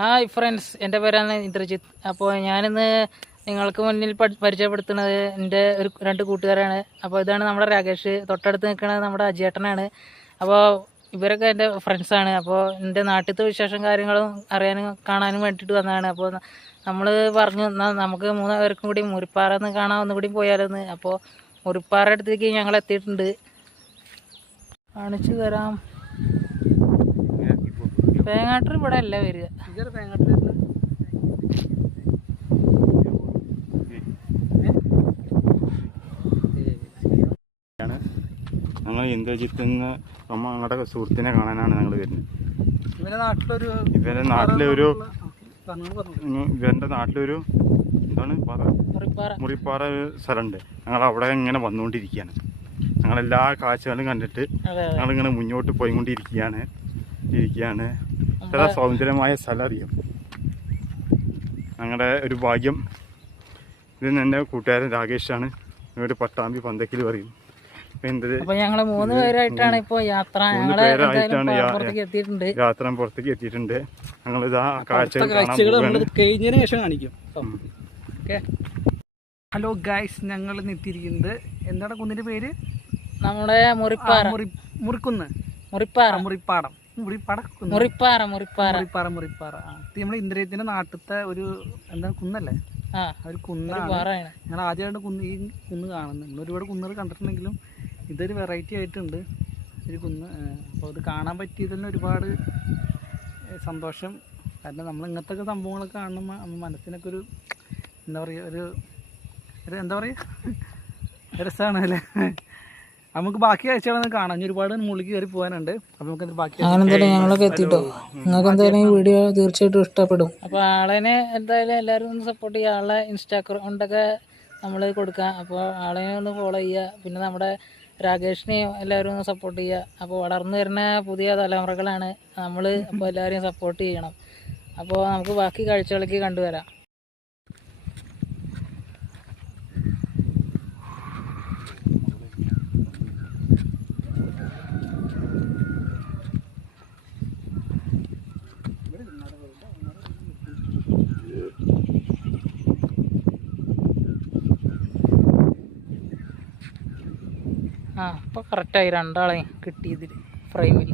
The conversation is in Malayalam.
ഹായ് ഫ്രണ്ട്സ്, എൻ്റെ പേരാണ് ഇന്ദ്രജിത്ത്. അപ്പോൾ ഞാനിന്ന് നിങ്ങൾക്ക് മുന്നിൽ പരിചയപ്പെടുത്തുന്നത് എൻ്റെ രണ്ട് കൂട്ടുകാരാണ്. അപ്പോൾ ഇതാണ് നമ്മുടെ രാകേഷ്, തൊട്ടടുത്ത് നിൽക്കുന്നത് നമ്മുടെ അജിയേട്ടനാണ്. അപ്പോൾ ഇവരൊക്കെ എൻ്റെ ഫ്രണ്ട്സാണ്. അപ്പോൾ എൻ്റെ നാട്ടിലത്തെ വിശേഷം കാര്യങ്ങളും അറിയാനും കാണാനും വേണ്ടിയിട്ട് വന്നതാണ്. അപ്പോൾ നമ്മൾ പറഞ്ഞു എന്നാൽ നമുക്ക് 3 പേർക്കും കൂടി മുറിപ്പാറ ഒന്ന് കാണാൻ ഒന്നുകൂടി പോയാലെന്ന്. അപ്പോൾ മുറിപ്പാറ അടുത്തേക്ക് ഞങ്ങൾ എത്തിയിട്ടുണ്ട്. കാണിച്ചു തരാം. തേങ്ങാട്ടർ ഇവിടെ അല്ല വരിക. ഞങ്ങൾ ഇന്ദ്രജിത്ത് ഞങ്ങളുടെ സുഹൃത്തിനെ കാണാനാണ് ഞങ്ങൾ വരുന്നത്. ഇവരുടെ നാട്ടിലൊരു എന്താണ് മുറിപ്പാറ സ്ഥലമുണ്ട്. ഞങ്ങൾ അവിടെ ഇങ്ങനെ വന്നുകൊണ്ടിരിക്കുകയാണ്. ഞങ്ങളെല്ലാ കാഴ്ചകളും കണ്ടിട്ട് ഞങ്ങളിങ്ങനെ മുന്നോട്ട് പോയിക്കൊണ്ടിരിക്കുകയാണ്. ഇത്ര സൗന്ദര്യമായ സ്ഥലം അറിയാം. ഞങ്ങളുടെ ഒരു ഭാഗ്യം. ഇത് എൻ്റെ കൂട്ടുകാരൻ രാകേഷാണ്. ഇവിടെ പട്ടാമ്പി പന്തക്കിൽ പറയും. ഞങ്ങള് 3 പേരായിട്ടാണ് ഇപ്പൊ യാത്ര. പുറത്തേക്ക് എത്തിയിട്ടുണ്ട്. ഞങ്ങളിതാ കാഴ്ചകൾ കഴിഞ്ഞതിന് ശേഷം കാണിക്കും. ഹലോ ഗൈസ്, ഞങ്ങൾ എത്തിയിരിക്കുന്നത് എന്താണ് കുന്നിന്റെ പേര്? നമ്മുടെ മുറിപ്പാറ. നമ്മുടെ ഇന്ദ്രജിത്തിന്റെ നാട്ടിലത്തെ ഒരു എന്താണ് കുന്നല്ലേ? ഒരു കുന്നാണ്. ഞങ്ങൾ ആദ്യമായിട്ട് ഈ കുന്ന് കാണുന്നത്. നിങ്ങൾ ഒരുപാട് കുന്നുകൾ കണ്ടിട്ടുണ്ടെങ്കിലും ഇതൊരു വെറൈറ്റി ആയിട്ടുണ്ട് ഒരു കുന്ന്. അപ്പോൾ ഇത് കാണാൻ പറ്റിയതിൽ തന്നെ ഒരുപാട് സന്തോഷം. കാരണം നമ്മൾ ഇങ്ങനത്തെ സംഭവങ്ങളൊക്കെ കാണുമ്പോൾ നമ്മൾ മനസ്സിനൊക്കെ ഒരു എന്താ പറയുക, ഒരു എന്താ പറയുക, രസമാണ് അല്ലേ? നമുക്ക് ബാക്കി കാഴ്ചകളൊന്നും കാണാൻ ഒരുപാട് മുകളിൽ കയറി പോകാനുണ്ട്. അപ്പോൾ നമുക്ക് ബാക്കി ഞങ്ങളൊക്കെ എത്തിയിട്ടോ. നിങ്ങൾക്ക് എന്തായാലും ഈ വീഡിയോ തീർച്ചയായിട്ടും ഇഷ്ടപ്പെടും. അപ്പോൾ ആളെന്നെ എന്തായാലും എല്ലാവരും ഒന്ന് സപ്പോർട്ട് ചെയ്യുക. ആളെ ഇൻസ്റ്റാഗ്രാമിലൊക്കെ നമ്മൾ കൊടുക്കാം. അപ്പോൾ ആളെ ഒന്ന് ഫോളോ ചെയ്യുക. പിന്നെ നമ്മുടെ രാകേഷിനെയും എല്ലാവരും ഒന്ന് സപ്പോർട്ട് ചെയ്യുക. അപ്പോൾ വളർന്നു വരുന്ന പുതിയ തലമുറകളാണ് നമ്മൾ. അപ്പോൾ എല്ലാവരെയും സപ്പോർട്ട് ചെയ്യണം. അപ്പോൾ നമുക്ക് ബാക്കി കാഴ്ചകളൊക്കെ കണ്ടുവരാം. അപ്പോൾ കറക്റ്റായി 2 ആളെ കിട്ടിയതിൽ ഫ്രെയിമിൽ.